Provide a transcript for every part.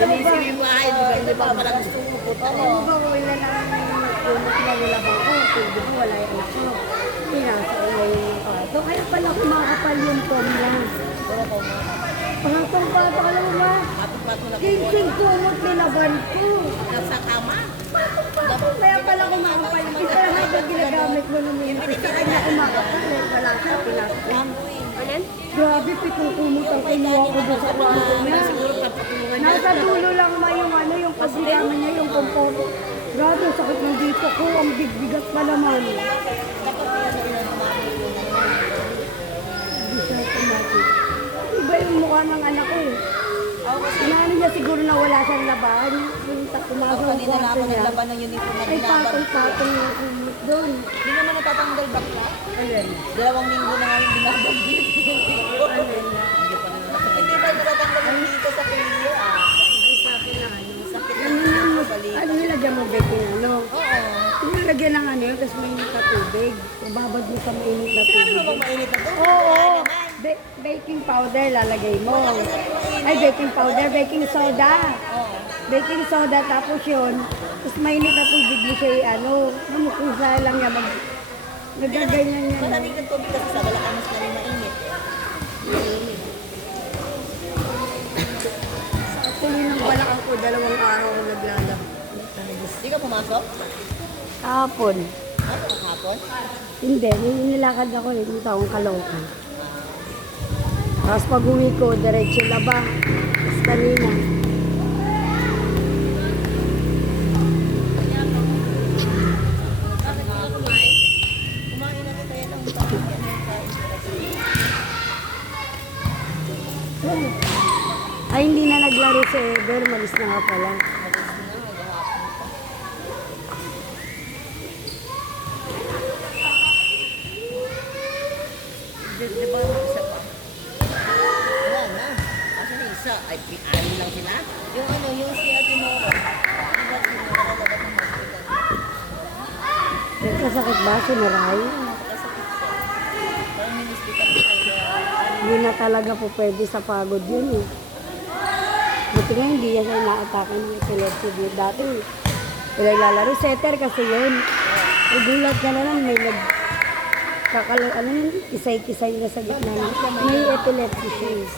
Sinisip yung bahay, di ba pala gusto mo puto? Ano ba, wala lang kumot na nila ba ko? Di ba wala yung anak ko? Pinasa ko na yung kwarto. Kaya pala kumakapal yung tom niya. Puro ko mo. Pangatong bata ka lang ba? Pato-pato na Ginseng kumot nilaban ko. nasa kama. Kaya pala kumakapal yung kaya habang ginagamit mo nung minute. Sa kanya kumakapal eh. Wala siya, pinasok. Alin? Grabe, pitong kumot ang kinuha ko doon sa kwarto niya. Siguro papatulungan niya. Nasa dulo lang ma yung ano, yung pagkama niya, yung kumpor. Grabe, ang sakit ng dito ko. Ang bigbigat pa naman. Hindi siya automatic. Iba yung mukha ng anak ko eh. Inaano niya siguro na wala siyang laban. Yung pumasok ang Kanina na kwarto ako niya. naglaban ng uniform na Ay, binaban. patong-patong yung kumot doon. Hindi naman natatanggal bakla. Ayun. 2 linggo na nga yung binaban dito. Ayun na. Hindi ba natatanggal yung dito sa kuliyo? Ay, sa akin na ano. Sakit Ano na yun? sa balik. Ano nilagyan mo, baking ano? Oo. Nilagyan ng ano yun, tapos mainit na tubig. Babad mo sa mainit na Sinabi mo tubig. bang mainit na to? Oo. Baking powder lalagay mo. Ay, baking powder, baking soda. Oo. Baking soda, tapos yun. Tapos mainit na tubig mo siya, ano, namukusa lang niya. Nagaganyan niya. Malamig ng tubig kasi sa Balacanos na rin mainit. Tuloy ng balakang ko, 2 araw ko naglalab. Hindi ka pumasok? Kahapon. Ano hapon? Hindi, nilakad ako eh, dito akong Caloocan. Tapos pag uwi ko, diretso laba. Tapos kanina. Bakit ka kumain? Kumain na kita yan ang bakit yan ang kain. Ay, hindi na naglaro si Ever. Malis na nga pala. Di ba isa pa? Wala na. Kasi na isa. Ay, ano lang sila? Yung ano, yung si Ate Nora. Di ba si Nora dapat ng hospital? Nagkasakit ba si Maray? Nakakasakit siya. Parang in-hospital siya. Hindi na talaga po pwede sa pagod yun eh. Buti nga hindi yan siya inaatake ng epilepsy dito. Dati, lalaro. Setter kasi yun. Nagulat ka na lang, may ano yun, kisay-kisay na sa gitna. May epilepsy siya eh.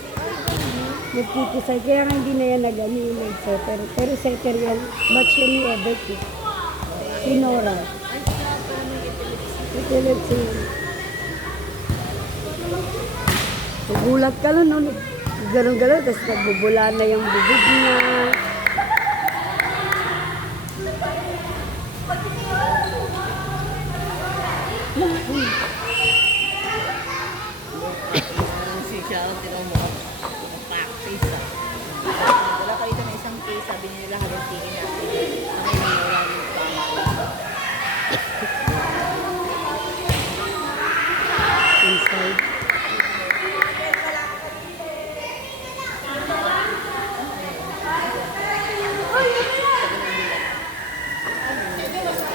Nagkikisay, kaya nga hindi na yan nag-ano yung setter. Pero setter yan, batch yan ni Ebert eh. Si Nora. Epilepsy yan. Nagulat ka lang, no? Ganon-ganon, tapos nagbubula na yung bubig niya. Si Sharon, tinawag mo. Practice ah. Wala kayo ng isang case, sabi nila halantiin natin. Ang Nora rin Inside.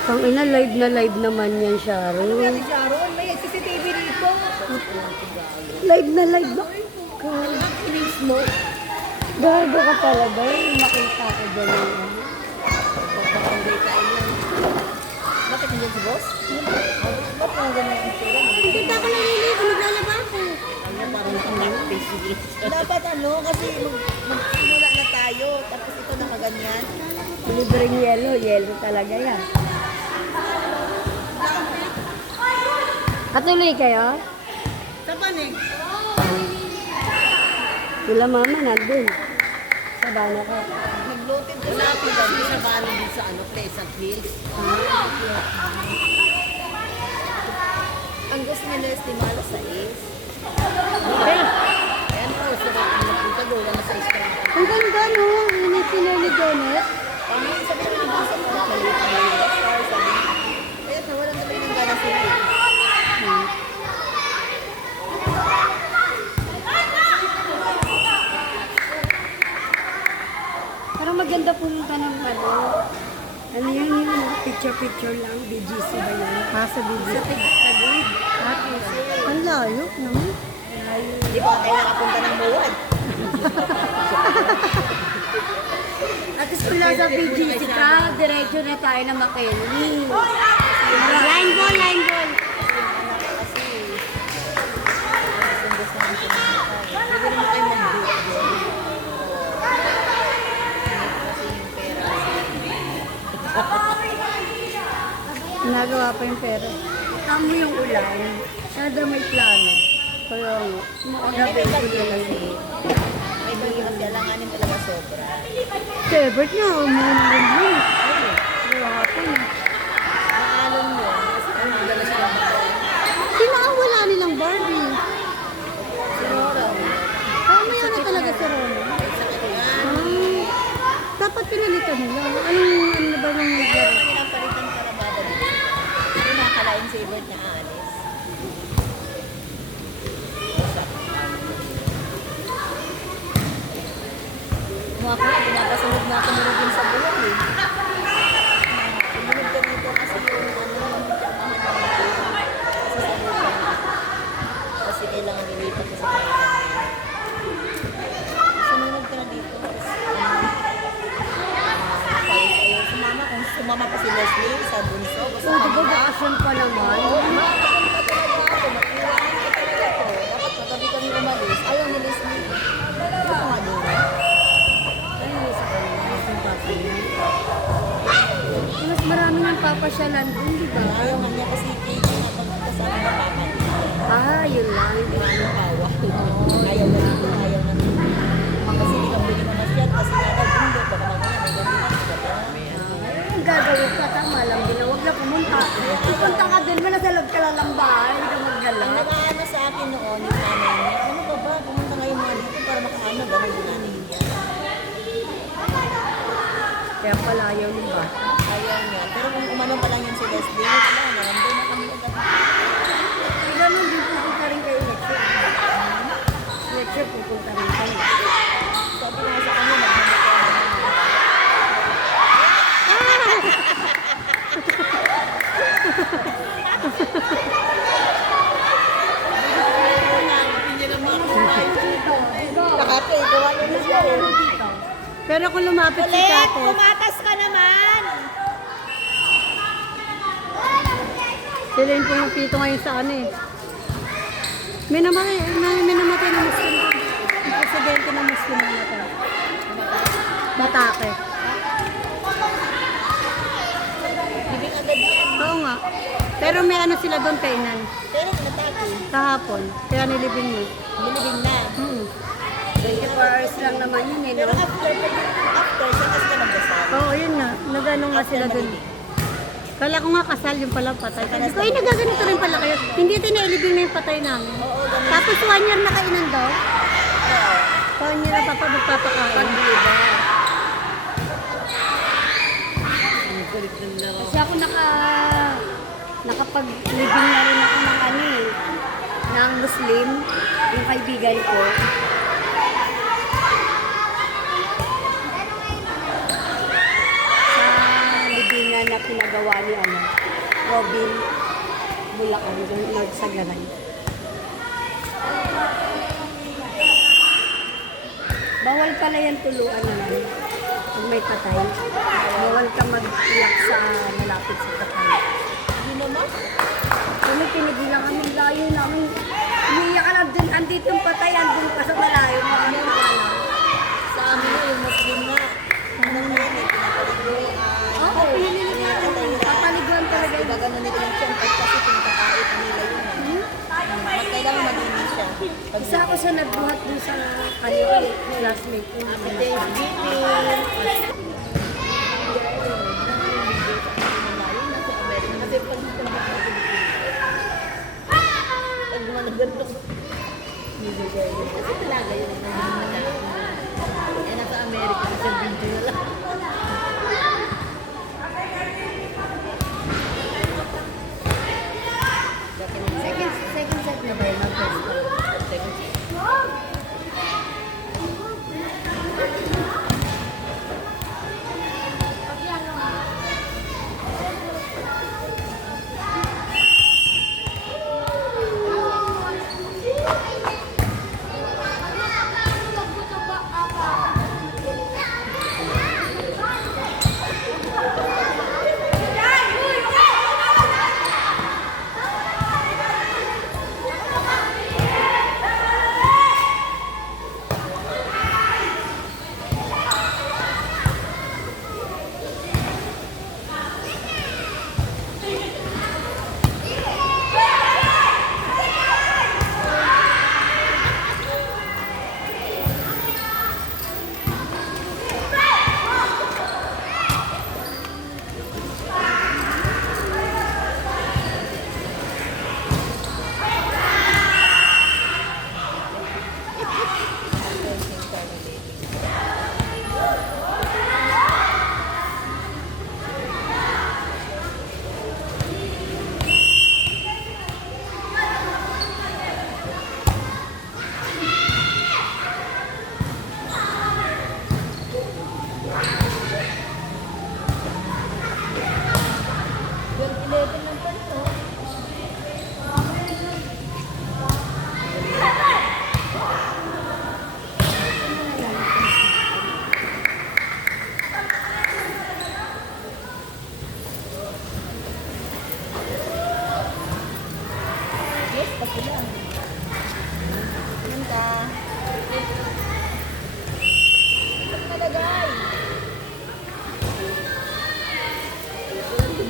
Pang ina, live na live naman yan, Sharon. Si Sharon, may CCTV dito. Live na live ba? Inis mo. Gago ka talaga. Nakita ko dyan yung ano. Bakit tayo yan? Bakit nandiyan si boss? Ba't nga ganyan ang itsura? Punta ka lang nilito, maglalaba ako. Ano, parang naka-practice. Dapat ano, kasi magsimula na tayo. Tapos ito nakaganyan. Libreng yellow, yellow talaga yan. Katuloy kayo? Sa panig? Sila mama nandun. Sa bana ko. Nag-loaded ko natin kasi sa balo din sa ano, Pleasant Hills. Ang gusto nila estimalo sa is. Ayan po, sarap ang napunta doon na sa istra. Ang ganda no, yun yung sila ni Janet. Pangin sabi naman doon sa mga maliit na mga star, sabi niya. Kaya nawalan naman ng gana sila. Parang maganda pumunta ng ano. Ano yan yun? Picture-picture lang. BGC ba yun? Sa BGC. Sa Tagig. Ang layo naman. Hindi pa tayo nakapunta ng buwan. nasa PGC ka, diretso na tayo na McKinley. Line ball, line ball. Kasi, gusto naman siya mga pwede naman kayo mag-book doon. Kasi yung pera. Nagawa pa yung pera. Tamo yung ulan. Kada may plano. Kaya nga, Hindi may bagyo kasi. May bagyo kasi alanganin talaga sobra. Favorite niya, umuunang rin yun. Kaya hapon. Naalon mo. Ano, dala siya lang ako. Pinakawala nilang Barbie. Siguro. Tama yun na talaga si Rona. Sakit nga. Dapat pinalitan nila. Ano na ba nang Ayaw nagyari? nga nilang palitan para babalik. Hindi nakakalain sa Ibert niya aalis. Mga ko, pinapasunod na ako nila din sa buwan eh. Sumunod ka dito kasi yung yung pirmahan ng mga kasi sa buwan. Kasi kailangan nilipat ko sa kanya. Sumunod ka na dito. Ayaw sumama. Kung sumama pa si Leslie sa bunso. Gusto Oh, diba bakasyon pa naman? Dapat magabi kami umalis. Ayaw ni Leslie. Ayaw ko nga doon. Ay, sa kanila. Yung papa niya. Mas marami ng papasyalan dun, di ba? Ayaw nga niya kasi Katie na pagkasama ng papa niya. Ah, yun lang. Ano kawa. Ayaw na dito. Ayaw na dito. Kasi hindi ka pwede mamasyat. Kasi nga daw bundo. Baka mamaya may gabi na. Ang gagawin ka, tama lang din. Huwag na pumunta. Pupunta ka din, malasalog ka lang ng bahay. Hindi ka magdala. Ang nag-aano sa akin noon, yung nanay niya, ano ba ba, pumunta ngayon mga dito para makaano, gano'n yung nanay niya. Kaya pala ayaw yung bata. Ayaw niya. Pero kung umano pa lang yun si Leslie, wala na, nandun na kami agad. Ganun din pupunta rin kayo lecture. Lecture pupunta rin kayo. Sabi ko nga sa kanya, nagmamit ko na Nakate, gawa niya na siya eh. Pero kung lumapit si Kate, Pumatas ka naman! sila yung pumapito ngayon sa ano eh. May namatay na Muslim. Yung presidente na Muslim na namatay. Batake. Bibing agad yan. Oo nga. Pero may ano sila doon kainan. Pero natake. Kahapon. Kaya nilibing mo. Bilibing na. 24 hours lang naman yun eh, Pero after, saan ka nagdasal? Oo, yun nga. Nagano nga sila doon. Kala ko nga kasal yung pala patay. Sabi ko, ay nagaganito rin pala kayo. Hindi ito nailibing na yung patay namin. Oo, ganun. Tapos 1 year na kainan daw. 1 year na magpapakain. Kasi ako nakapaglibing na rin ako ng ano eh, ng Muslim, yung kaibigan ko. Sa libingan na pinagawa ni Robin Bulacan, yung North Sagaray. Bawal pala yan tuluan naman. Pag may patay, bawal ka mag-iyak sa malapit sa patay. Hindi naman. Kami pinigilan kami layo namin. Umiiyak ka lang din. Andito yung patay, andun pa sa malayo. Mga Sa amin na yung Muslim na. Ano na yun, pinapaliguan. Oo, papaliguan talaga Iba yun. ganun nila yung siyempre kasi pinapakain nila yun. Kailangan malinis siya. Pag Isa ako sa nagbuhat dun sa kanila, classmate ko. Happy Thanksgiving. Kasi pag gumanagano. Kasi talaga yun. Nasa Amerika kasi video na lang. Second set na ba yun? Second.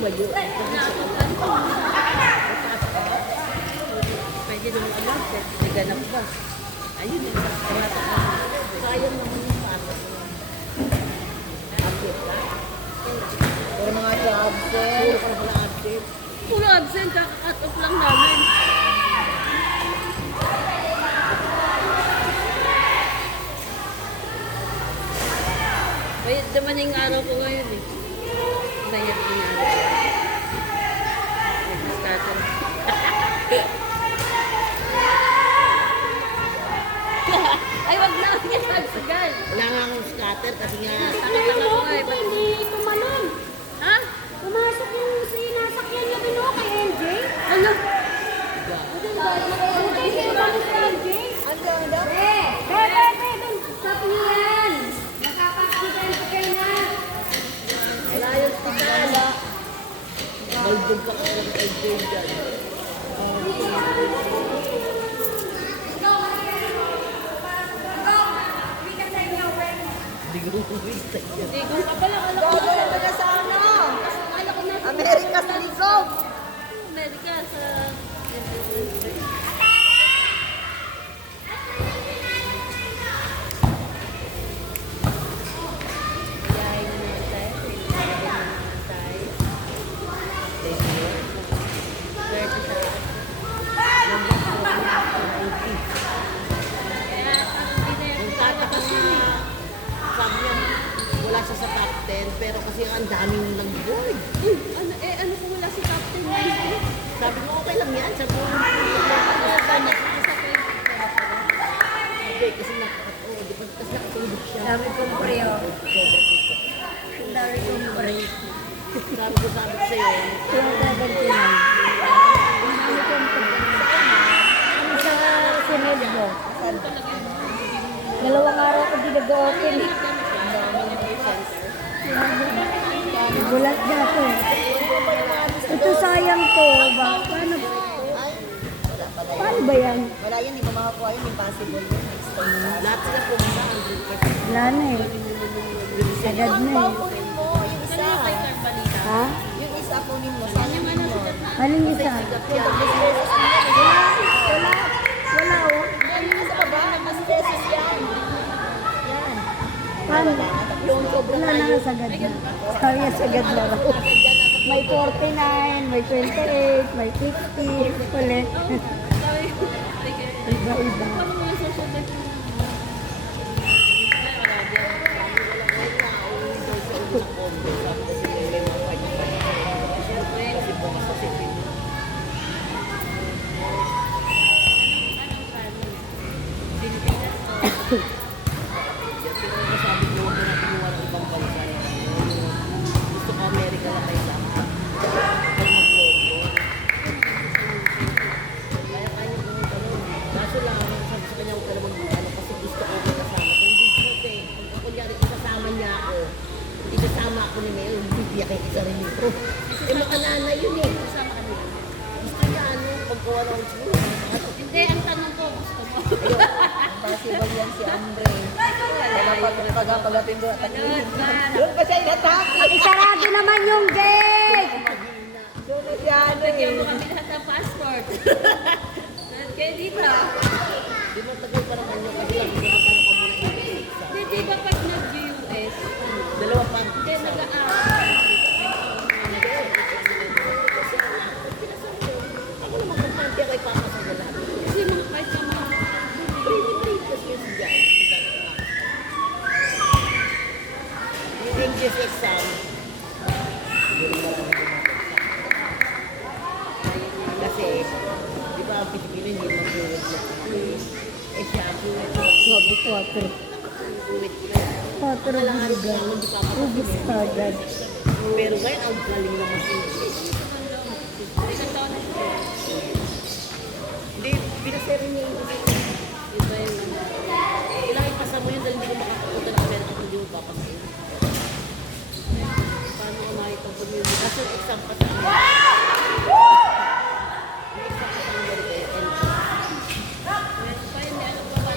ba yun? Pwede naman alam, pwede ganap ba? Ayun yung sarap na. Sayang naman yung pasok. Absent ka? Pero mga absent. Puro ka na pala absent. Puro absent, kaka-cut off lang namin. Kaya naman yung araw ko ngayon eh. Nayat din araw. Nag-scatter. Ay, wag na. Wag na. Magsagal. Wala nga akong scatter kasi nga. Taka-taka ko nga eh. ba't- Hindi tumalon. Ha? Pumasok yung sinasakyan niya din ako kay LJ. Ano? Hindi kayo tumalon kay LJ. Ang ganda. Dun. Stop niyo yan. Nakapag-accident kayo na. Wala yung stigala. Baldog ka ka ng LJ dyan. Hindi ko kumita yan. Hindi ko pa pala. Gagawin mo na sa ano? Akala ko na. America's Resolve. Amerika sa... Yahay na naman tayo. Yahay na naman tayo. Swerte sa akin. Kaya parang hindi na Yung tata kasi, sabi niya, wala siya sa top 10, pero kasi ang daming nag-board. ano kung wala si Captain Wednesday? Sabi ko, okay lang yan. Sabi ko, hindi, kasi kasi nakatulog siya. Dami kong preo. Dami kong preo. Sabi ko sa'yo, Yung 79. Dami kong preo. Sa Sinedbo. Dalawang araw ko di nag-open. Bulat na ako. Ito sayang to. Paano ba yan? wala yan, di ba makakuha yun, impossible yun. Next time. Lahat sila pumunta, 100%. Wala na eh. Agad na eh. Kunin mo, yung isa. Ha? Yung isa, kunin mo. Saan yung ano? Aling isa? Wala. Wala oh. Yan yung sa baba, mas pesos yan. Yan. Paano? Yung sobrang Wala na sagad na. Sabi niya sagad na raw. May 49, may 28, may 50. Ulit. Iba-iba. Paano mga social life mo? Gusto ko Amerika na tayo lahat. Kaya kanya pumunta nun. Kaso lang, sabi sa kanya, huwag ka naman ano, kasi gusto ko kasama. Kung hindi kasi, kung kunyari, isasama niya ako, isasama ako ni Mayo, hindi biyakin isa rin ito. Eh, makanana yun eh. Kasama kami. Gusto niya ano, pagkuha ng siguro. Hindi, ang tanong ko, gusto mo. Impossible yan si Andre. Pagapagapin ko at doon pa siya inatake. Isarado naman yung gate! Doon na siya ano Bigyan mo eh. kami lahat ng passport. Kaya dito. Di mo tagal pa naman yung kasi sabi ko magkano ka muna isa. Hindi, di ba pag nag-US, Dalawa pa. hindi nag-aaral. Ako naman pagkanti ako ipapasa na lahat. Kasi mga kahit sa mga... Pretty kasi yun si Jan. Yung English exam, kasi, di ba, ang Pilipino hindi mo fluent na. Eh siya, fluent na. Sabi 4. Fluent na. 4 Kailangan buligan. naman hindi pa ako. Ubus agad. Pero ngayon, ang galing naman sa English. Isang taon na siya. Hindi, pinasero niya yung Iba yung ano. kailangan ipasa mo yun dahil hindi ko makakapunta ng Amerika kung hindi mo papasayin. Paano ko makikapag-music? Kaso exam pa sa Amerika. May exam pa sa Amerika. Meron pa yun, ano pa ba?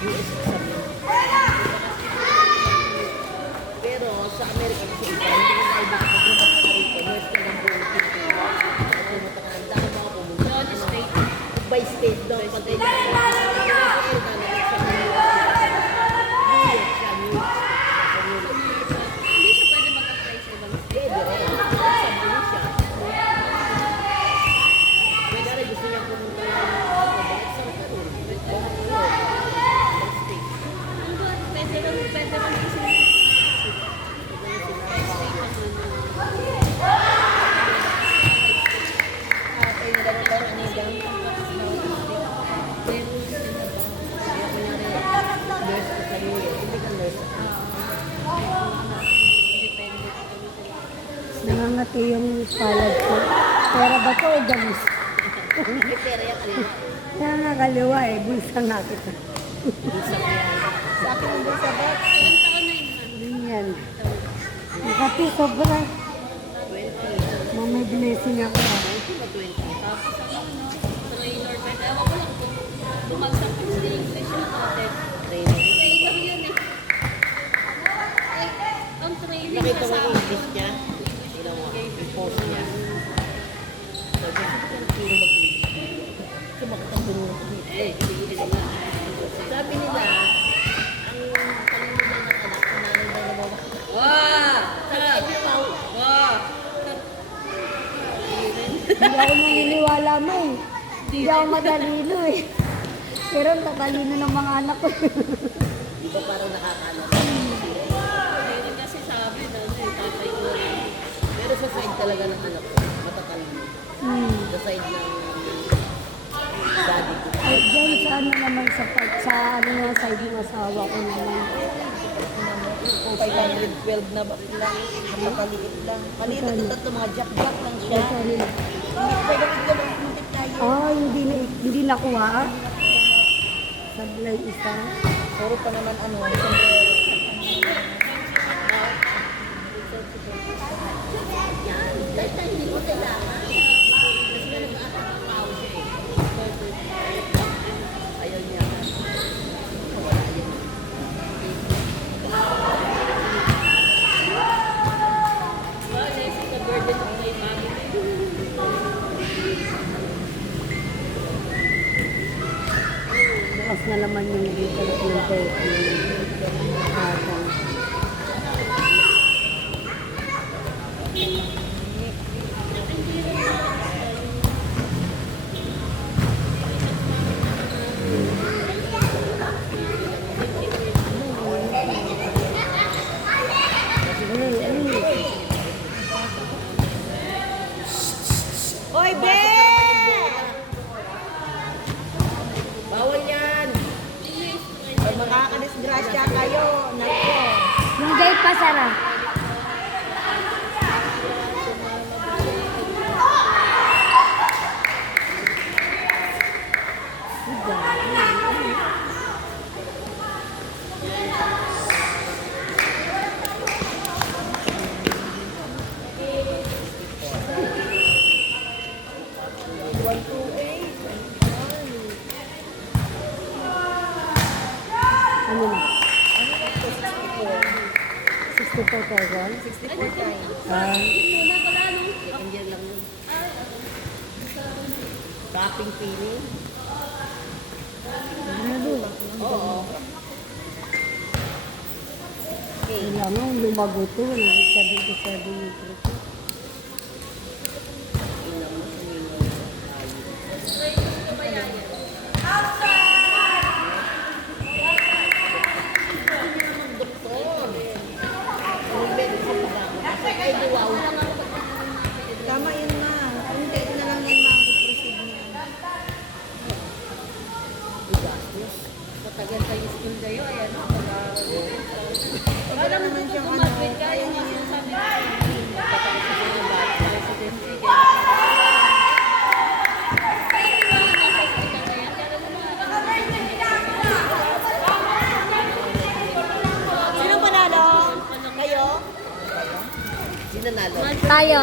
US exam yun. Pero, sa Amerika kasi iba, hindi ko na ibig pumunta ka rito. Nurse ka ng buong Pilipinas. Pumunta ka ng Davao, pumunta ka ng state. By state daw, pag kailangan ka sa Amerika, sa New York, sa New York. Hindi siya pwede mag-apply sa ibang state. Pwede rin. Sabi niya siya. Pwede rin gusto niya pumunta ng sa Peru. Pwede lang kasi Nangangati yung palad ko. Pera ba to o gamis? Nangangakaliwa eh. Bulsa nga kita. Sa akin ang bulsa ba? ilang taon na yun. Ganyan. Makati, sobra. 20. May blessing ako. Tapos ano, trainer, pwede. Ewan ko lang kung bumagsak yung sa English yung content. Trainer yun eh. Ay, ang training Nakita mo kasama. yung English niya? Ilang mo, yung post niya. Sabi ko, sino mag-English? Sumakit ang bunga ko. Hindi na. Sabi nila, ang kalimutan ng anak, nanay daw na mawak. Wow! Sabi ko, Wow! Hindi ako naniniwala mo eh. Hindi ako matalino eh. Pero ang tatalino ng mga anak ko. di ba parang nakakala? Training kasi sabi na tatay ko. Pero sa side talaga ng anak ko, matatalino. Sa side ng daddy ko. Ay, dyan sa ano naman sa ano nga side ng asawa ko naman. 512 na ba lang? Napakaliit lang. Maliit na ito, mga jack-jack lang siya. Sorry. Pwede ko lang multiply. Ah, hindi nakuha. Sablay isa. Puro pa naman ano, yan, dahil tayo hindi ko kailangan. Kasi nga nag-aapaw siya eh. Ayaw niya. Wala yun. Wow, this is the burden of my family. Bukas na naman yung dito ng atang. Oy, be! Bawal yan! Pag makakadisgrasya kayo, nako. Yung gate pa, Sara. Ano na? 64,000? 64 times. Ah, Muna pala nung Second year lang yun. Wrapping feeling. ano? Oo. Kailangan lumago to. 77 yung truko. Ilang mo sumino. Tama yun na. Hindi na lang yan ma-proceed niya. matagal kayo school kayo, ayan o, pag-aaral yun. Wala naman siyang ano. Graduate ka, yung mga sinasabi ko. Pagkakasya ko yung bata, residency, kaya Sino panalo? Kayo? Sino nalo? Tayo.